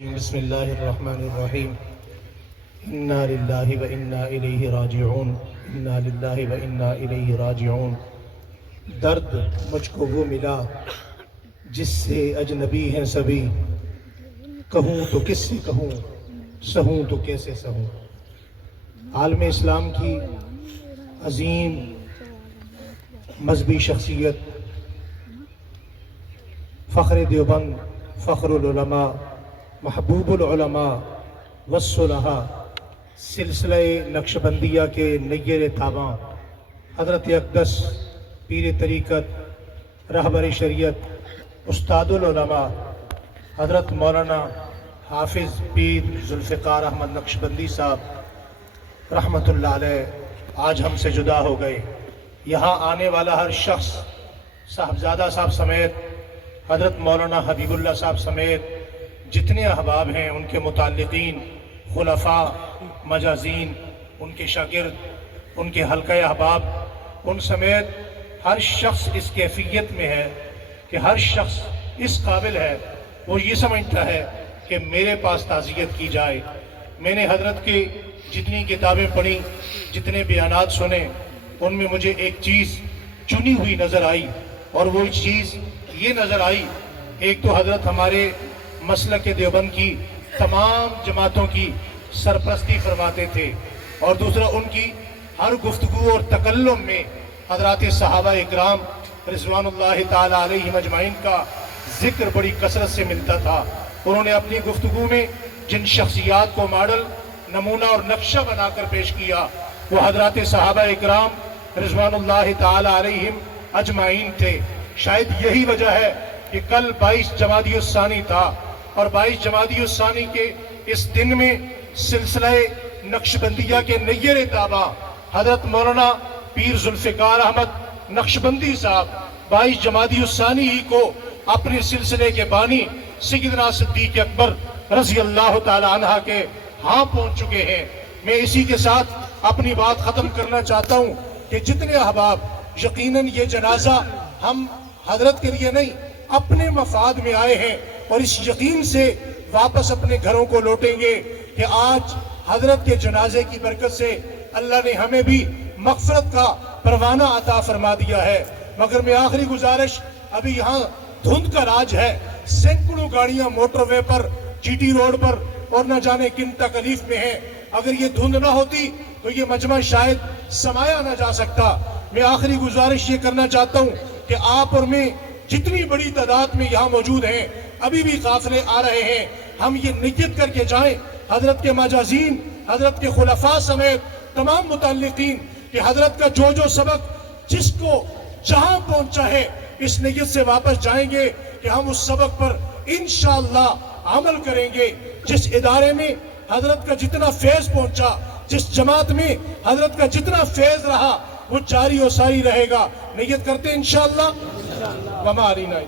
بسم اللہ الرحمن الرحیم انا للہ و انا الیہ راجعون انا للہ و انا الیہ راجعون۔ درد مجھ کو وہ ملا جس سے اجنبی ہیں سبھی، کہوں تو کس سے کہوں، سہوں تو کیسے سہوں۔ عالم اسلام کی عظیم مذہبی شخصیت فخر دیوبند، فخر العلماء، محبوب العلماء والصلحاء، سلسلہ نقشبندیہ کے نیر تاباں حضرت اقدس پیر طریقت، رہبر شریعت، استاد العلماء حضرت مولانا حافظ پیر ذوالفقار احمد نقشبندی صاحب رحمۃ اللہ علیہ آج ہم سے جدا ہو گئے۔ یہاں آنے والا ہر شخص صاحبزادہ صاحب سمیت، حضرت مولانا حبیب اللہ صاحب سمیت جتنے احباب ہیں، ان کے متعلقین، خلفاء، مجازین، ان کے شاگرد، ان کے حلقہ احباب، ان سمیت ہر شخص اس کیفیت میں ہے کہ ہر شخص اس قابل ہے، وہ یہ سمجھتا ہے کہ میرے پاس تعزیت کی جائے۔ میں نے حضرت کی جتنی کتابیں پڑھی، جتنے بیانات سنے، ان میں مجھے ایک چیز چنی ہوئی نظر آئی، اور وہ چیز یہ نظر آئی، ایک تو حضرت ہمارے مسلک دیوبند کی تمام جماعتوں کی سرپرستی فرماتے تھے، اور دوسرا ان کی ہر گفتگو اور تکلم میں حضرات صحابہ اکرام رضوان اللہ تعالی علیہم اجمعین کا ذکر بڑی کثرت سے ملتا تھا۔ انہوں نے اپنی گفتگو میں جن شخصیات کو ماڈل، نمونہ اور نقشہ بنا کر پیش کیا، وہ حضرات صحابہ اکرام رضوان اللہ تعالی علیہم اجمعین تھے۔ شاید یہی وجہ ہے کہ کل 22 جمادی الثانی تھا، اور 22 جمادی الثانی کے اس دن میں سلسلہ نقشبندیہ کے نیر تاباں حضرت مولانا پیر ذوالفقار احمد نقشبندی صاحب 22 جمادی الثانی ہی کو اپنے سلسلے کے بانی سیدنا صدیق اکبر رضی اللہ تعالی عنہ کے ہاں پہنچ چکے ہیں۔ میں اسی کے ساتھ اپنی بات ختم کرنا چاہتا ہوں کہ جتنے احباب، یقیناً یہ جنازہ ہم حضرت کے لیے نہیں، اپنے مفاد میں آئے ہیں، اور اس یقین سے واپس اپنے گھروں کو لوٹیں گے کہ آج حضرت کے جنازے کی برکت سے اللہ نے ہمیں بھی مغفرت کا پروانہ عطا فرما دیا ہے۔ مگر میں آخری گزارش، ابھی یہاں دھند کا راج ہے، سینکڑوں گاڑیاں موٹر وے پر، جی ٹی روڈ پر، اور نہ جانے کن تکلیف میں ہیں۔ اگر یہ دھند نہ ہوتی تو یہ مجمع شاید سمایا نہ جا سکتا۔ میں آخری گزارش یہ کرنا چاہتا ہوں کہ آپ اور میں جتنی بڑی تعداد میں یہاں موجود ہیں، ابھی بھی قافلے آ رہے ہیں، ہم یہ نیت کر کے جائیں، حضرت کے مجازین، حضرت کے خلفاء سمیت تمام متعلقین، کہ حضرت کا جو سبق جس کو جہاں پہنچا ہے، اس نیت سے واپس جائیں گے کہ ہم اس سبق پر انشاءاللہ عمل کریں گے۔ جس ادارے میں حضرت کا جتنا فیض پہنچا، جس جماعت میں حضرت کا جتنا فیض رہا، وہ جاری و ساری رہے گا۔ نیت کرتے ہیں انشاءاللہ۔ وما علینا